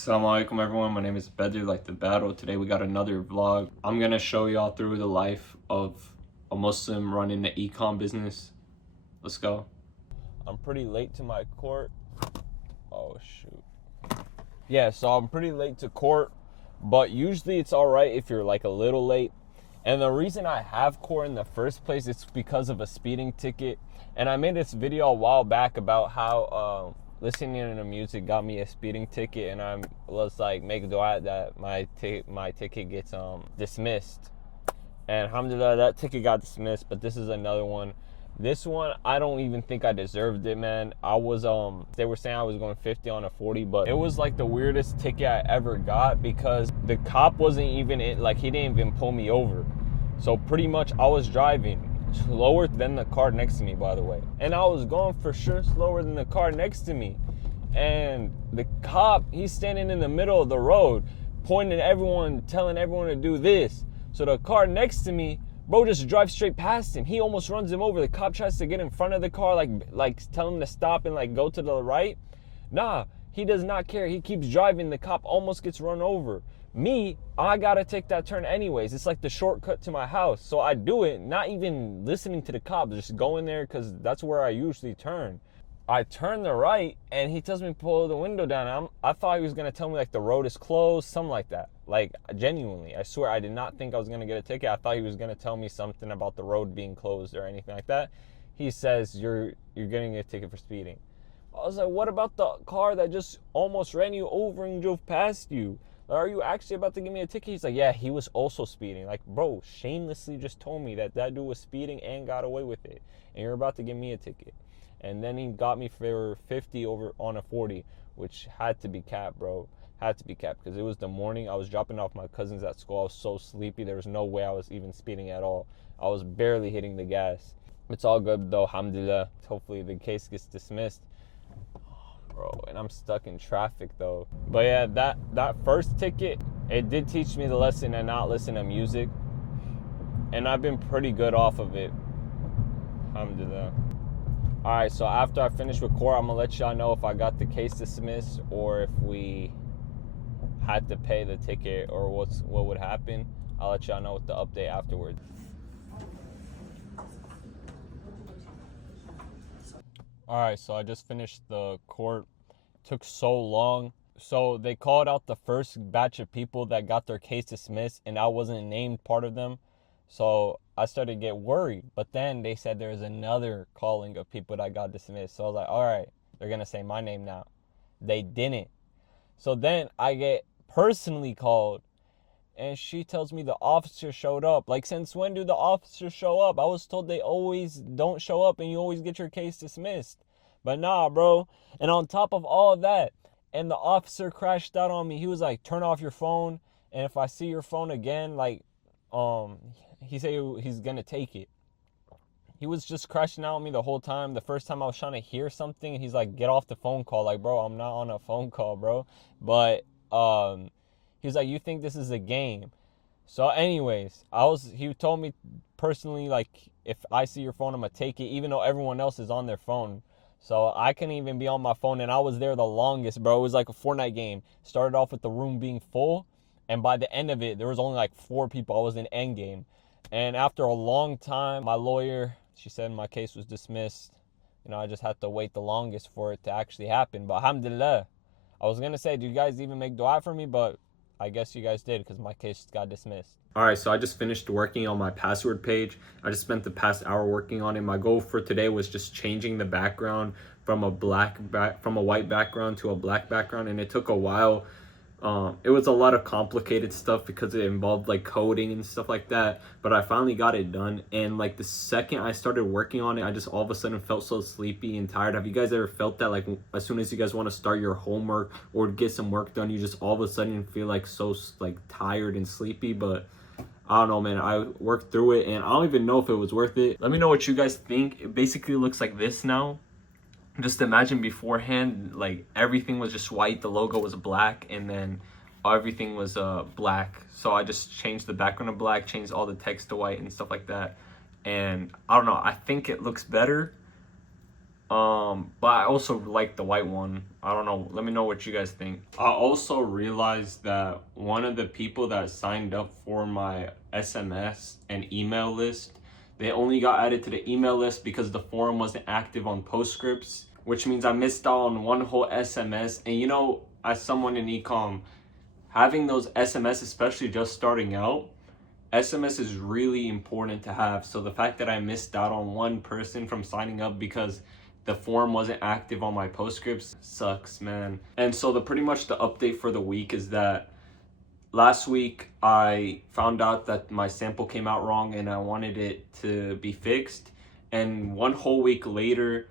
Assalamu alaikum everyone, my name is Bedr, like the battle. Today we got another vlog. I'm gonna show y'all through the life of a Muslim running the e-com business. Let's go. I'm pretty late to my court. Oh shoot. Yeah, so I'm pretty late to court, but usually it's alright if you're like a little late. And the reason I have court in the first place is because of a speeding ticket. And I made this video a while back about how listening to music got me a speeding ticket, and I was like, make dua that my ticket gets dismissed. And alhamdulillah, that ticket got dismissed, but this is another one. This one, I don't even think I deserved it, man. I was, they were saying I was going 50 on a 40, but it was like the weirdest ticket I ever got because the cop wasn't even in, like, he didn't even pull me over. So pretty much I was driving slower than the car next to me, by the way. And I was going for sure slower than the car next to me. And the cop, he's standing in the middle of the road, pointing at everyone, telling everyone to do this. So the car next to me, bro, just drives straight past him. He almost runs him over. The cop tries to get in front of the car, like tell him to stop and like go to the right. Nah, he does not care. He keeps driving. The cop almost gets run over. Me, I gotta take that turn anyways. It's like the shortcut to my house. So I do it, not even listening to the cops, just going there because that's where I usually turn. I turn the right and he tells me to pull the window down. I thought he was gonna tell me like the road is closed, something like that. Like genuinely, I swear I did not think I was gonna get a ticket. I thought he was gonna tell me something about the road being closed or anything like that. He says you're getting a ticket for speeding. I was like, what about the car that just almost ran you over and drove past you? Are you actually about to give me a ticket? He's like, yeah, he was also speeding. Like, bro, shamelessly just told me that dude was speeding and got away with it, and you're about to give me a ticket. And then he got me for 50 over on a 40, which had to be capped, bro. Had to be capped because it was the morning. I was dropping off my cousins at school. I was so sleepy. There was no way I was even speeding at all. I was barely hitting the gas. It's all good though, alhamdulillah. Hopefully the case gets dismissed. Bro, and I'm stuck in traffic though. But yeah, that first ticket, it did teach me the lesson and not listen to music. And I've been pretty good off of it, alhamdulillah. Alright, so after I finish with court, I'm gonna let y'all know if I got the case dismissed or if we had to pay the ticket or what would happen. I'll let y'all know with the update afterwards. Alright, so I just finished the court. Took so long. So they called out the first batch of people that got their case dismissed, and I wasn't named part of them. So I started to get worried. But then they said there was another calling of people that got dismissed. So I was like, all right, they're going to say my name now. They didn't. So then I get personally called, and she tells me the officer showed up. Like, since when do the officers show up? I was told they always don't show up and you always get your case dismissed. But nah, bro. And on top of all of that, and the officer crashed out on me. He was like, turn off your phone, and if I see your phone again, like, he said he's gonna take it. He was just crashing out on me the whole time. The first time I was trying to hear something, he's like, get off the phone call. Like, bro, I'm not on a phone call, bro. But he was like, you think this is a game? So anyways, he told me personally, like, if I see your phone, I'm gonna take it, even though everyone else is on their phone. So I couldn't even be on my phone, and I was there the longest, bro. It was like a Fortnite game. Started off with the room being full, and by the end of it, there was only like 4 people. I was in endgame. And after a long time, my lawyer, she said my case was dismissed. You know, I just had to wait the longest for it to actually happen. But alhamdulillah. I was going to say, do you guys even make dua for me? But I guess you guys did because my case got dismissed. Alright, so I just finished working on my password page. I just spent the past hour working on it. My goal for today was just changing the background from a white background to a black background, and it took a while. It was a lot of complicated stuff because it involved like coding and stuff like that, but I finally got it done. And like the second I started working on it, I just all of a sudden felt so sleepy and tired. Have you guys ever felt that, like, as soon as you guys want to start your homework or get some work done, you just all of a sudden feel like so like tired and sleepy? But I don't know, man. I worked through it, and I don't even know if it was worth it. Let me know what you guys think. It basically looks like this now. Just imagine beforehand, like, everything was just white, the logo was black, and then everything was black. So I just changed the background to black, changed all the text to white and stuff like that. And I don't know, I think it looks better. But I also like the white one. I don't know. Let me know what you guys think. I also realized that one of the people that signed up for my SMS and email list, they only got added to the email list because the forum wasn't active on Postscripts, which means I missed out on one whole SMS. And you know, as someone in ecom, having those SMS, especially just starting out, SMS is really important to have. So the fact that I missed out on one person from signing up because the forum wasn't active on my Postscripts sucks, man. And so pretty much the update for the week is that last week I found out that my sample came out wrong and I wanted it to be fixed. And one whole week later,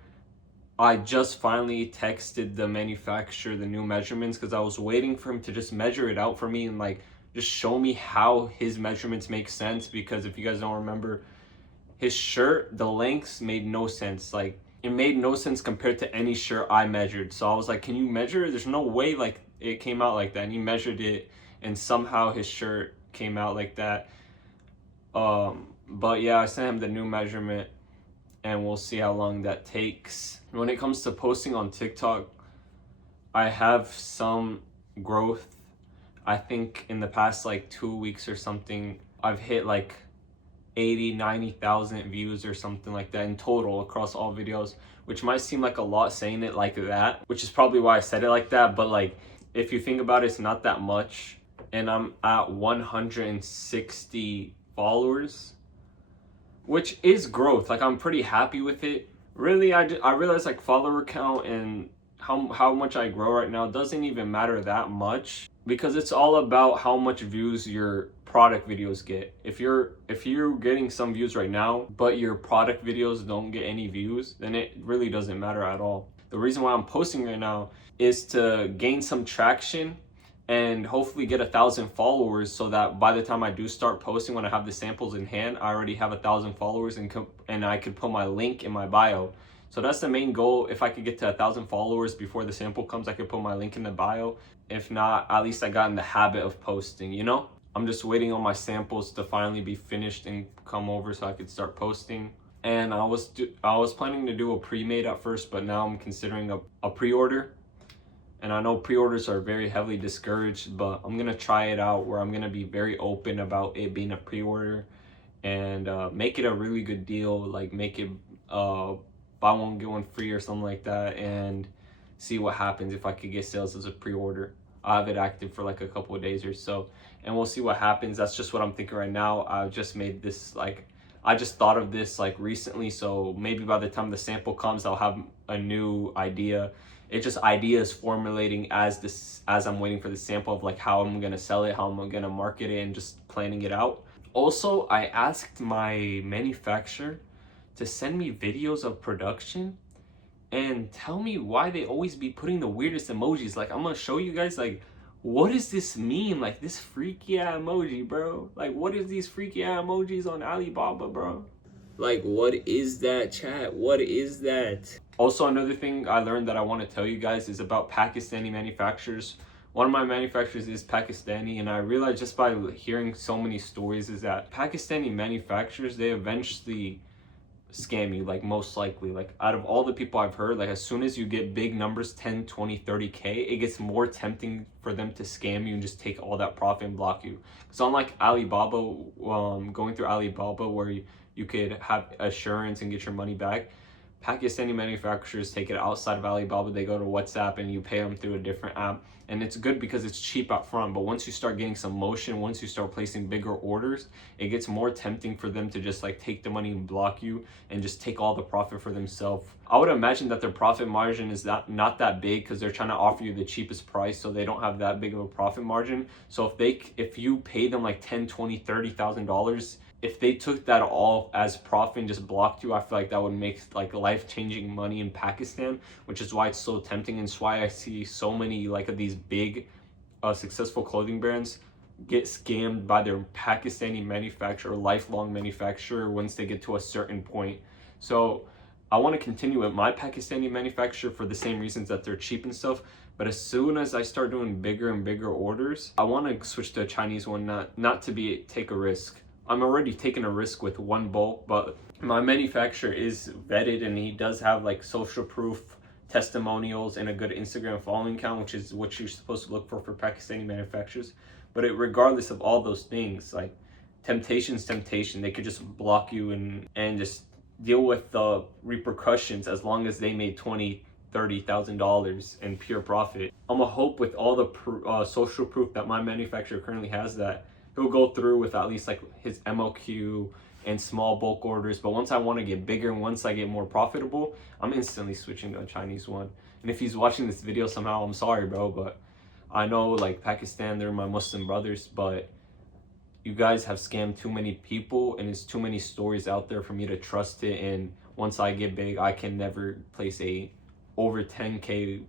I just finally texted the manufacturer the new measurements because I was waiting for him to just measure it out for me and like just show me how his measurements make sense. Because if you guys don't remember, his shirt, the lengths made no sense. Like it made no sense compared to any shirt I measured. So I was like, can you measure? There's no way like it came out like that. And he measured it and somehow his shirt came out like that. But yeah, I sent him the new measurement and we'll see how long that takes. When it comes to posting on TikTok, I have some growth. I think in the past like 2 weeks or something, I've hit like 80,000-90,000 views or something like that in total across all videos, which might seem like a lot saying it like that, which is probably why I said it like that. But like, if you think about it, it's not that much. And I'm at 160 followers, which is growth. Like I'm pretty happy with it. Really, I realize like follower count and how much I grow right now doesn't even matter that much, because it's all about how much views your product videos get. If you're getting some views right now but your product videos don't get any views, then it really doesn't matter at all. The reason why I'm posting right now is to gain some traction and hopefully get 1,000 followers, so that by the time I do start posting, when I have the samples in hand, I already have 1,000 followers and I could put my link in my bio. So that's the main goal. If I could get to 1,000 followers before the sample comes, I could put my link in the bio. If not, at least I got in the habit of posting, you know? I'm just waiting on my samples to finally be finished and come over so I could start posting. And I was planning to do a pre-made at first, but now I'm considering a pre-order. And I know pre-orders are very heavily discouraged, but I'm gonna try it out where I'm gonna be very open about it being a pre-order and make it a really good deal. Like make it buy one get one free or something like that, and see what happens if I could get sales as a pre-order. I have it active for like a couple of days or so, and we'll see what happens. That's just what I'm thinking right now. I just made this I just thought of this like recently, so maybe by the time the sample comes, I'll have a new idea. It's just ideas formulating as I'm waiting for the sample of like how I'm gonna sell it, how I'm gonna market it, and just planning it out. Also, I asked my manufacturer to send me videos of production and tell me why they always be putting the weirdest emojis. Like I'm gonna show you guys like, what does this mean? Like this freaky ass emoji, bro. Like what is these freaky ass emojis on Alibaba, bro? Like what is that, chat? What is that? Also, another thing I learned that I want to tell you guys is about Pakistani manufacturers. One of my manufacturers is Pakistani, and I realized just by hearing so many stories is that Pakistani manufacturers, they eventually scam you, like most likely. Like out of all the people I've heard, like as soon as you get big numbers, 10, 20, 30K, it gets more tempting for them to scam you and just take all that profit and block you. It's unlike Alibaba, going through Alibaba where you could have assurance and get your money back. Pakistani manufacturers take it outside of Alibaba. They go to WhatsApp and you pay them through a different app. And it's good because it's cheap up front. But once you start getting some motion, once you start placing bigger orders, it gets more tempting for them to just like take the money and block you and just take all the profit for themselves. I would imagine that their profit margin is not that big because they're trying to offer you the cheapest price, so they don't have that big of a profit margin. So if you pay them like $10, $20, $30,000, if they took that all as profit and just blocked you, I feel like that would make like life-changing money in Pakistan, which is why it's so tempting, and it's why I see so many like of these big successful clothing brands get scammed by their Pakistani manufacturer, lifelong manufacturer, once they get to a certain point. So I want to continue with my Pakistani manufacturer for the same reasons that they're cheap and stuff. But as soon as I start doing bigger and bigger orders, I want to switch to a Chinese one, not to take a risk. I'm already taking a risk with one bulk, but my manufacturer is vetted and he does have like social proof, testimonials, and a good Instagram following count, which is what you're supposed to look for Pakistani manufacturers. But regardless of all those things, like temptation's temptation. They could just block you and just deal with the repercussions as long as they made $20,000-$30,000 in pure profit. I'm gonna hope with all the social proof that my manufacturer currently has that he'll go through with at least like his MOQ and small bulk orders. But once I want to get bigger and once I get more profitable, I'm instantly switching to a Chinese one. And if he's watching this video somehow, I'm sorry, bro, but I know like Pakistan, they're my Muslim brothers, but you guys have scammed too many people and there's too many stories out there for me to trust it. And once I get big, I can never place a over 10K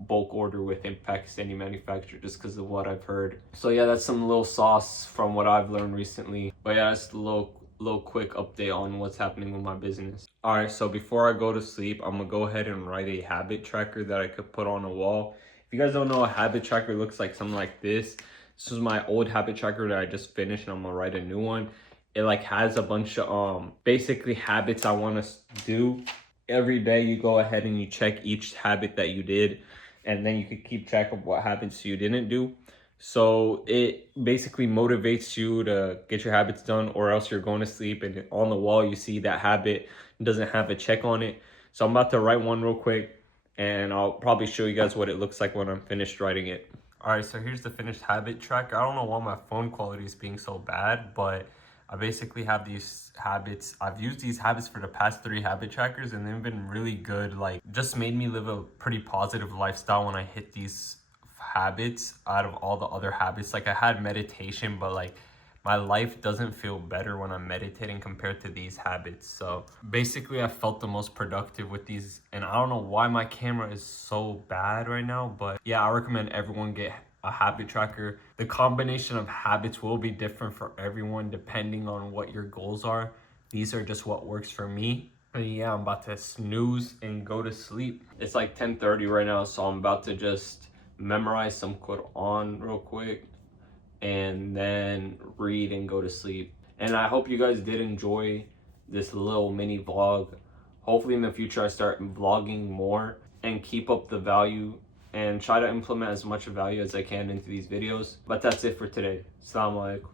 bulk order with a Pakistani manufacturer just because of what I've heard. So yeah, that's some little sauce from what I've learned recently. But yeah, that's a little quick update on what's happening with my business. All right, so before I go to sleep, I'm gonna go ahead and write a habit tracker that I could put on a wall. If you guys don't know, a habit tracker looks like something like this. This is my old habit tracker that I just finished and I'm gonna write a new one. It like has a bunch of basically habits I want to do. Every day you go ahead and you check each habit that you did, and then you could keep track of what habits you didn't do. So it basically motivates you to get your habits done, or else you're going to sleep and on the wall you see that habit doesn't have a check on it. So I'm about to write one real quick and I'll probably show you guys what it looks like when I'm finished writing it. All right, so here's the finished habit tracker. I don't know why my phone quality is being so bad, but I basically have these habits. I've used these habits for the past 3 habit trackers and they've been really good. Like, just made me live a pretty positive lifestyle when I hit these habits out of all the other habits. Like, I had meditation, but like my life doesn't feel better when I'm meditating compared to these habits. So basically I felt the most productive with these, and I don't know why my camera is so bad right now, but yeah, I recommend everyone get a habit tracker. The combination of habits will be different for everyone depending on what your goals are. These are just what works for me. But yeah, I'm about to snooze and go to sleep. It's like 10:30 right now, so I'm about to just memorize some Quran real quick and then read and go to sleep. And I hope you guys did enjoy this little mini vlog. Hopefully in the future I start vlogging more and keep up the value and try to implement as much value as I can into these videos. But that's it for today. Assalamu alaikum.